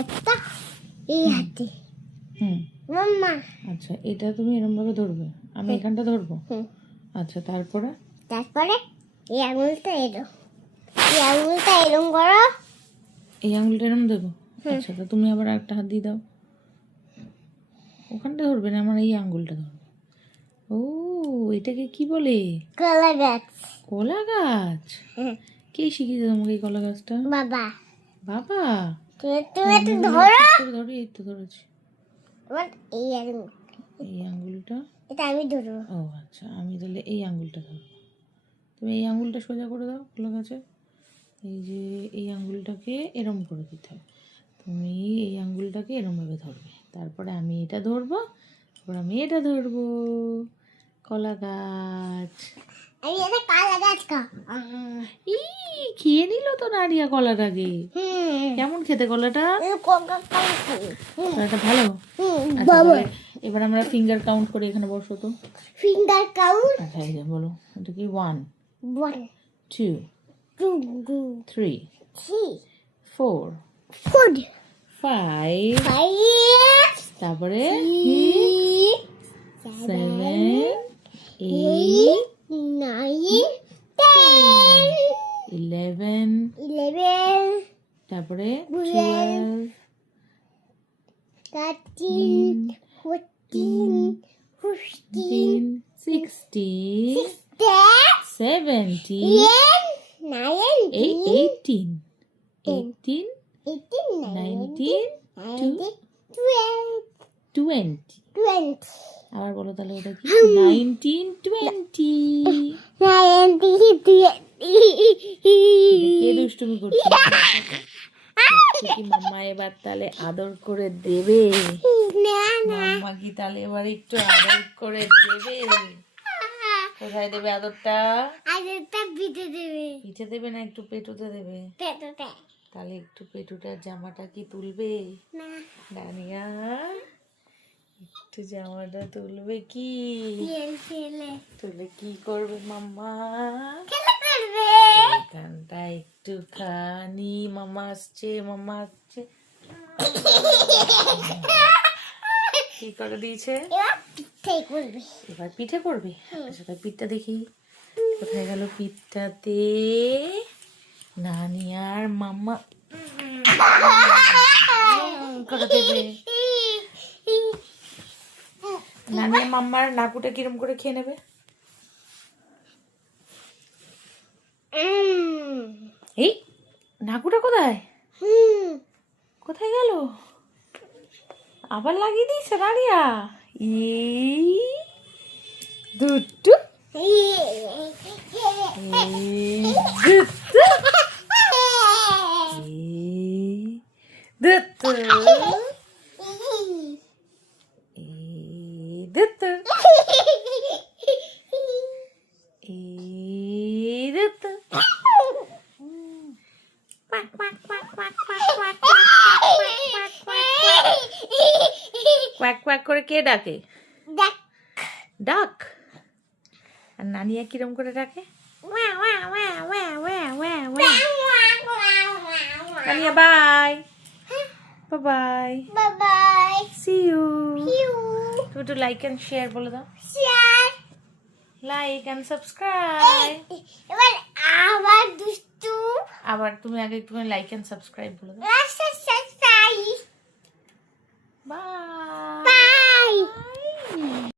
একটা এই হাতে মাম্মা। আচ্ছা, এটা তুমি এরকম ভাবে ধরবে, আমি এখানটা ধরবো। আচ্ছা, তারপরে এই আঙুলটা এরম করো। এই আঙুলটা এরকম দেবো। আচ্ছা, তো তুমি আবার একটা হাত দিয়ে দাও। ওখানটা ধরবে না, আমার এই আঙুলটা ধরবে। ও, এটাকে কি বলে? কলা গাছ। কলা গাছ? কে শিখিয়েছে তোমাকে এই কলা গাছটা? বাবা। বাবা? তুমি একটু ধরো। ধরি, এই তো ধরেছি। এই আঙুল, এই আঙ্গুলটা এটা আমি ধরবো। ও আচ্ছা, আমি তাহলে এই আঙ্গুলটা ধরবো। তুমি এই আঙ্গুলটা সোজা করে দাও কলা গাছে। এই যে এই আঙ্গুলটাকে এরম করে দিতে হবে। তুমি এই আঙ্গুলটাকে এরমভাবে ধরবে, তারপরে আমি এটা ধরবো, তারপর আমি এটা ধরবো। কলা গাছ। আমি এটা কলা গাছ ই খেয়ে নিল তো নারিয়া কলাটাকে। কেমন খেতে কলাটা? কলাটা ভালো। আচ্ছা, তাহলে এবার আমরা ফিঙ্গার কাউন্ট করি। এখানে বসো তো। Finger count. আচ্ছা, এই যে বলো, এটা কি 1 1 2 2 3 3 4 4 5 5 তারপরে 6 7 8 9 10 11 11 তারপরে 12 13 14 15 16 17 18 18 19 20 আবার বলো তাহলে, ওটা কি? 19 20 কে দুষ্টুমি করছে? কি মাম্মা এবার তাহলে আদর করে দেবে? মাম্মা কি তাহলে এবার একটু আদর করে দেবে? কোথায় দেবে আদরটা? পিঠে দেবে না একটু পেটুতে দেবে? তাহলে একটু পেটুটার জামাটা কি তুলবে? ডানিয়া একটু জামাটা তুলবে কি? তুলে কি করবে মাম্মা? এখানটা একটুখানি মামা আসছে কি করে দিয়েছে? এবার পিঠে করবে। আচ্ছা, তাই পিঠটা দেখি কোথায় গেল। পিঠটাতে নানি আর মাম্মা করে দেবে। নানি আর মাম্মার নাকুটা কিরম করে খেয়ে নেবে? এই নাকুটা কোথায় কোথায় গেল? আবার লাগিয়ে দিয়েছে নারিয়া। দুটু কোয়াক কোয়াক করে কে ডাকে? ডাক। আর নানিয়া কিরম করে ডাকে? Nania bye bye bye, see you. তুমি একটু লাইক এন্ড শেয়ার বলে দাও। Like and subscribe. এবার আবার দুষ্টু। আবার তুমি আগে একটুখানি লাইক এন্ড সাবস্ক্রাইব বলে দাও।